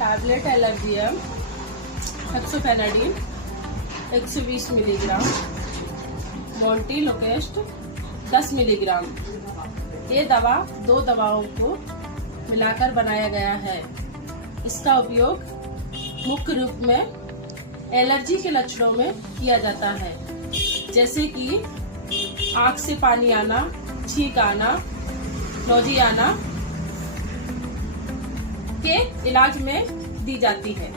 Tablet एलर्जियम fexofenadine 120 milligram, montelukast 10 milligram. ये दवा 2 दवाओं को मिलाकर बनाया गया है। इसका उपयोग मुख्य रूप में एलर्जी के लक्षणों में किया जाता है, जैसे कि आंख से पानी आना, छींक आना, नोजी आना के इलाज में दी जाती है।